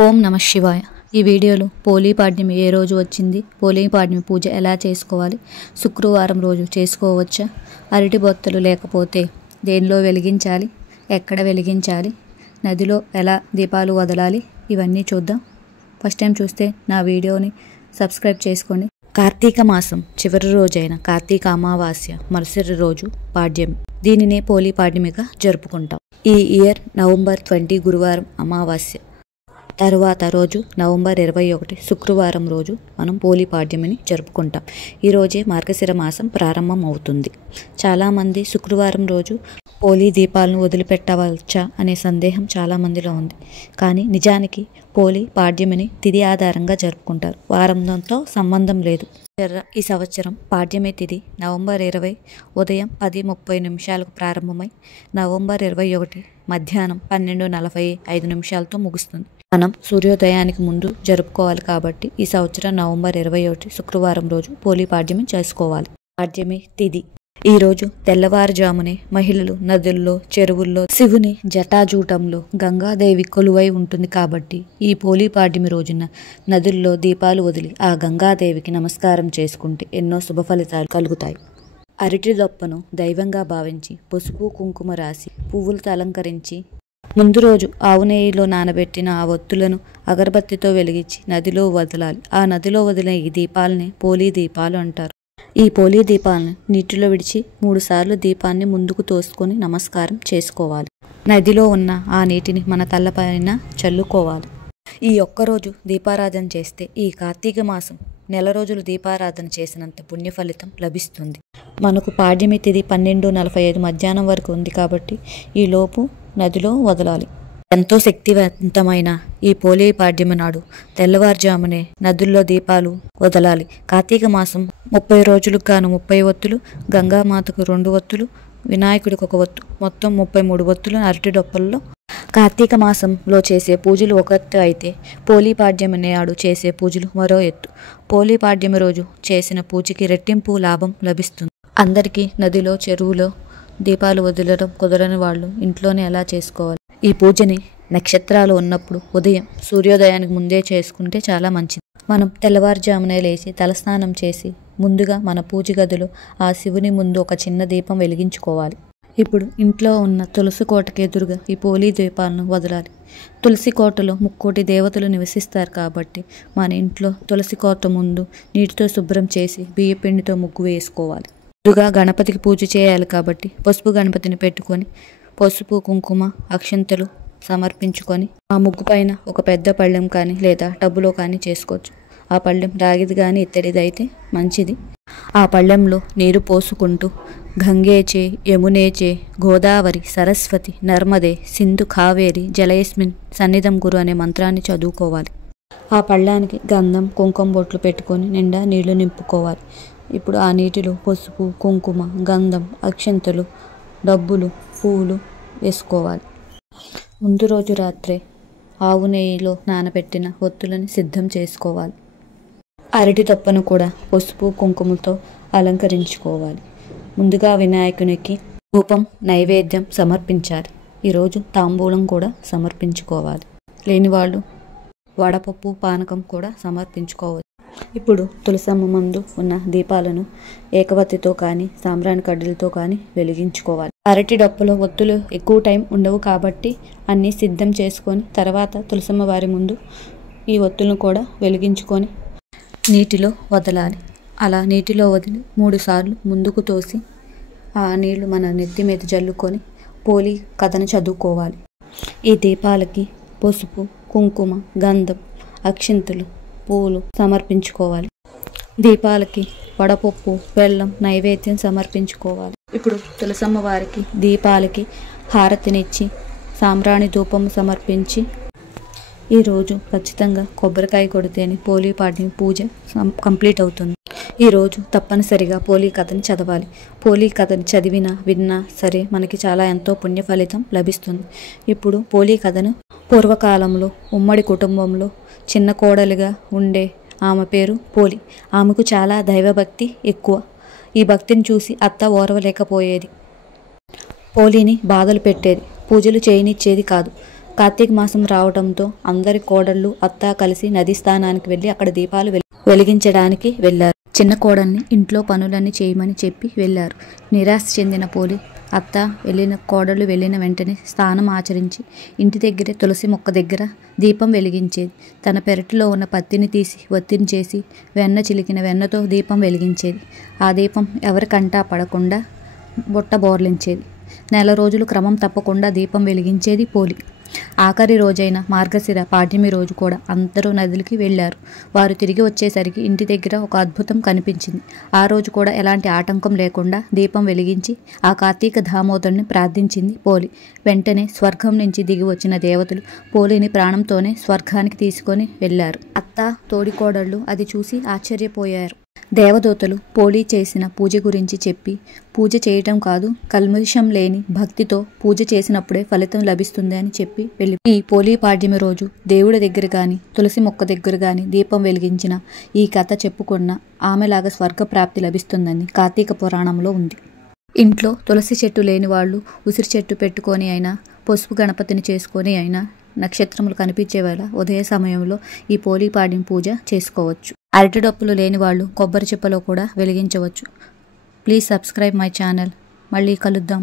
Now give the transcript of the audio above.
ఓం నమ శివాయ. ఈ వీడియోలో పోలీ పాడ్యమి ఏ రోజు వచ్చింది, పోలీ పాడ్యమి పూజ ఎలా చేసుకోవాలి, శుక్రవారం రోజు చేసుకోవచ్చా, అరటి బొత్తలు లేకపోతే దేనిలో వెలిగించాలి, ఎక్కడ వెలిగించాలి, నదిలో ఎలా దీపాలు వదలాలి, ఇవన్నీ చూద్దాం. ఫస్ట్ టైం చూస్తే నా వీడియోని సబ్స్క్రైబ్ చేసుకోండి. కార్తీక మాసం చివరి రోజైన కార్తీక అమావాస్య మరుసటి రోజు పాడ్యమి. దీనినే పోలీ పాడ్యమిగా జరుపుకుంటాం. ఈ ఇయర్ నవంబర్ 20 గురువారం అమావాస్య తరువాత రోజు నవంబర్ 21 శుక్రవారం రోజు మనం పోలీ పాడ్యమిని జరుపుకుంటాం. ఈరోజే మార్గశిర మాసం ప్రారంభం అవుతుంది. చాలామంది శుక్రవారం రోజు పోలీ దీపాలను వదిలిపెట్టవచ్చా అనే సందేహం చాలామందిలో ఉంది. కానీ నిజానికి పోలీ పాడ్యమిని తిథి ఆధారంగా జరుపుకుంటారు. వారంతో సంబంధం లేదు. ఈ సంవత్సరం పాడ్యమి తిథి నవంబర్ 20 ఉదయం 10:30 ప్రారంభమై నవంబర్ 21 మధ్యాహ్నం 12:45 ముగుస్తుంది. మనం సూర్యోదయానికి ముందు జరుపుకోవాలి కాబట్టి ఈ సంవత్సరం నవంబర్ 21 శుక్రవారం రోజు పోలీ పాడ్యమి చేసుకోవాలి. పాడ్యమి తిథి ఈ రోజు తెల్లవారుజామునే మహిళలు నదుల్లో, చెరువుల్లో, శివుని జటాజూటంలో గంగాదేవి కొలువై ఉంటుంది కాబట్టి ఈ పోలీ పాడ్యమి రోజున నదుల్లో దీపాలు వదిలి ఆ గంగాదేవికి నమస్కారం చేసుకుంటే ఎన్నో శుభ ఫలితాలు కలుగుతాయి. అరటి దొప్పను దైవంగా భావించి పసుపు కుంకుమ రాసి పువ్వులతో అలంకరించి ముందు రోజు ఆవు నెయ్యిలో నానబెట్టిన ఆ ఒత్తులను అగరబత్తితో వెలిగించి నదిలో వదలాలి. ఆ నదిలో వదిలే ఈ దీపాలని పోలీ దీపాలు అంటారు. ఈ పోలీ దీపాలను నీటిలో విడిచి 3 సార్లు దీపాన్ని ముందుకు తోసుకొని నమస్కారం చేసుకోవాలి. నదిలో ఉన్న ఆ నీటిని మన తలపైన చల్లుకోవాలి. ఈ ఒక్కరోజు దీపారాధన చేస్తే ఈ కార్తీక మాసం నెల రోజులు దీపారాధన చేసినంత పుణ్య ఫలితం లభిస్తుంది. మనకు పాడ్యమి తిథి 12:45 మధ్యాహ్నం వరకు ఉంది కాబట్టి ఈ లోపు నదిలో వదలాలి. ఎంతో శక్తివంతమైన ఈ పోలీ పాడ్యమి నాడు తెల్లవారుజామునే నదుల్లో దీపాలు వదలాలి. కార్తీక మాసం 30 రోజులకు గాను 30 ఒత్తులు, గంగామాతకు 2 ఒత్తులు, వినాయకుడికి 1 ఒత్తు, మొత్తం 33 ఒత్తులు అరటి డొప్పల్లో. కార్తీక మాసంలో చేసే పూజలు ఒక ఎత్తు అయితే పోలీ పాడ్యమి నాడు చేసే పూజలు మరో ఎత్తు. పోలీ పాడ్యమి రోజు చేసిన పూజకి రెట్టింపు లాభం లభిస్తుంది. అందరికీ నదిలో, చెరువులో దీపాలు వదలడం కుదరని వాళ్ళు ఇంట్లోనే ఎలా చేసుకోవాలి? ఈ పూజని నక్షత్రాలు ఉన్నప్పుడు ఉదయం సూర్యోదయానికి ముందే చేసుకుంటే చాలా మంచిది. మనం తెల్లవారుజామునే లేచి తలస్నానం చేసి ముందుగా మన పూజ గదిలో ఆ శివుని ముందు ఒక చిన్న దీపం వెలిగించుకోవాలి. ఇప్పుడు ఇంట్లో ఉన్న తులసి కోటకి ఎదురుగా ఈ పోలీ దీపాలను వదలాలి. తులసి కోటలో 3 దేవతలు నివసిస్తారు కాబట్టి మన ఇంట్లో తులసి కోట ముందు నీటితో శుభ్రం చేసి బియ్యపిండితో ముగ్గు వేసుకోవాలి. ముందుగా గణపతికి పూజ చేయాలి కాబట్టి పసుపు గణపతిని పెట్టుకొని పసుపు కుంకుమ అక్షంతలు సమర్పించుకొని ఆ ముగ్గు పైన ఒక పెద్ద పళ్ళెం కానీ లేదా టబ్బులో కానీ చేసుకోవచ్చు. ఆ పళ్ళెం రాగిది కానీ ఇత్తడిది అయితే మంచిది. ఆ పళ్ళెంలో నీరు పోసుకుంటూ గంగేచే యమునేచే గోదావరి సరస్వతి నర్మదే సింధు కావేరి జలయస్మిన్ సన్నిధం గురు అనే మంత్రాన్ని చదువుకోవాలి. ఆ పళ్ళానికి గంధం కుంకుమ బొట్లు పెట్టుకొని నిండా నీళ్లు నింపుకోవాలి. ఇప్పుడు ఆ నీటిలో పసుపు కుంకుమ గంధం అక్షంతలు డబ్బులు పువ్వులు వేసుకోవాలి. ముందు రోజు రాత్రే ఆవు నెయ్యిలో నానబెట్టిన ఒత్తులను సిద్ధం చేసుకోవాలి. అరటి తొప్పను కూడా పసుపు కుంకుమతో అలంకరించుకోవాలి. ముందుగా వినాయకునికి ధూపం నైవేద్యం సమర్పించాలి. ఈరోజు తాంబూలం కూడా సమర్పించుకోవాలి. లేని వాళ్ళు వడపప్పు పానకం కూడా సమర్పించుకోవచ్చు. ఇప్పుడు తులసమ్మ ముందు ఉన్న దీపాలను ఏకవత్తితో కానీ సాంబ్రాణి కడ్డలతో కానీ వెలిగించుకోవాలి. అరటి డొప్పలో ఒత్తులు ఎక్కువ టైం ఉండవు కాబట్టి అన్నీ సిద్ధం చేసుకొని తర్వాత తులసమ్మ వారి ముందు ఈ ఒత్తులను కూడా వెలిగించుకొని నీటిలో వదలాలి. అలా నీటిలో వదిలి 3 సార్లు ముందుకు తోసి ఆ నీళ్లు మన నెత్తి మీద జల్లుకొని పోలీ కథను చదువుకోవాలి. ఈ దీపాలకి పసుపు కుంకుమ గంధం అక్షింతలు పూలు సమర్పించుకోవాలి. దీపాలకి వడపప్పు బెల్లం నైవేద్యం సమర్పించుకోవాలి. ఇప్పుడు తులసమ్మ వారికి దీపాలకి హారతినిచ్చి సాంబ్రాణి ధూపం సమర్పించి ఈరోజు ఖచ్చితంగా కొబ్బరికాయ కొడితేనే పోలీ పాడ్యమి పూజ కంప్లీట్ అవుతుంది. ఈరోజు తప్పనిసరిగా పోలీ కథని చదవాలి. పోలీ కథని చదివినా విన్నా సరే మనకి ఎంతో పుణ్య ఫలితం లభిస్తుంది. ఇప్పుడు పోలీ కథను పూర్వకాలంలో ఉమ్మడి కుటుంబంలో చిన్న కోడలిగా ఉండే ఆమె పేరు పోలి. ఆమెకు చాలా దైవభక్తి ఎక్కువ. ఈ భక్తిని చూసి అత్త ఓర్వలేకపోయేది. పోలిని బాధలు పెట్టేది. పూజలు చేయనిచ్చేది కాదు. కార్తీక మాసం రావడంతో అందరి కోడళ్ళు అత్త కలిసి నది స్థానానికి వెళ్లి అక్కడ దీపాలు వెలిగించడానికి వెళ్లారు. చిన్న కోడల్ని ఇంట్లో పనులన్నీ చేయమని చెప్పి వెళ్లారు. నిరాశ చెందిన పోలి అత్త కోడళ్ళు వెళ్ళిన వెంటనే స్నానం ఆచరించి ఇంటి దగ్గరే తులసి మొక్క దగ్గర దీపం వెలిగించేది. తన పెరటిలో ఉన్న పత్తిని తీసి ఒత్తిని చేసి వెన్న చిలికిన వెన్నతో దీపం వెలిగించేది. ఆ దీపం ఎవరి కంటా పడకుండా బుట్ట బోర్లించేది. నెల రోజులు క్రమం తప్పకుండా దీపం వెలిగించేది పోలి. ఆఖరి రోజైన మార్గశిర పాడ్యమి రోజు కూడా అందరూ నదులకి వెళ్లారు. వారు తిరిగి వచ్చేసరికి ఇంటి దగ్గర ఒక అద్భుతం కనిపించింది. ఆ రోజు కూడా ఎలాంటి ఆటంకం లేకుండా దీపం వెలిగించి ఆ కార్తీక దామోదరుని ప్రార్థించింది పోలి. వెంటనే స్వర్గం నుంచి దిగి వచ్చిన దేవతలు పోలిని ప్రాణంతోనే స్వర్గానికి తీసుకొని వెళ్లారు. అత్త తోడికోడళ్ళు అది చూసి ఆశ్చర్యపోయారు. దేవదూతలు పోలి చేసిన పూజ గురించి చెప్పి పూజ చేయటం కాదు, కల్మషం లేని భక్తితో పూజ చేసినప్పుడే ఫలితం లభిస్తుంది అని చెప్పి వెళ్ళి ఈ పోలి పాడ్యమి రోజు దేవుడి దగ్గర గాని తులసి మొక్క దగ్గర గాని దీపం వెలిగించిన ఈ కథ చెప్పుకున్న ఆమెలాగా స్వర్గ ప్రాప్తి లభిస్తుందని కార్తీక పురాణంలో ఉంది. ఇంట్లో తులసి చెట్టు లేని వాళ్ళు ఉసిరి చెట్టు పెట్టుకొని అయినా, పసుపు గణపతిని చేసుకొని అయినా, నక్షత్రములు కనిపించే వేళ ఉదయ సమయంలో ఈ పోలి పాడ్యం పూజ చేసుకోవచ్చు. అరటి డప్పులు లేని వాళ్ళు కొబ్బరి చిప్పలో కూడా వెలిగించవచ్చు. Please subscribe my channel. మళ్ళీ కలుద్దాం.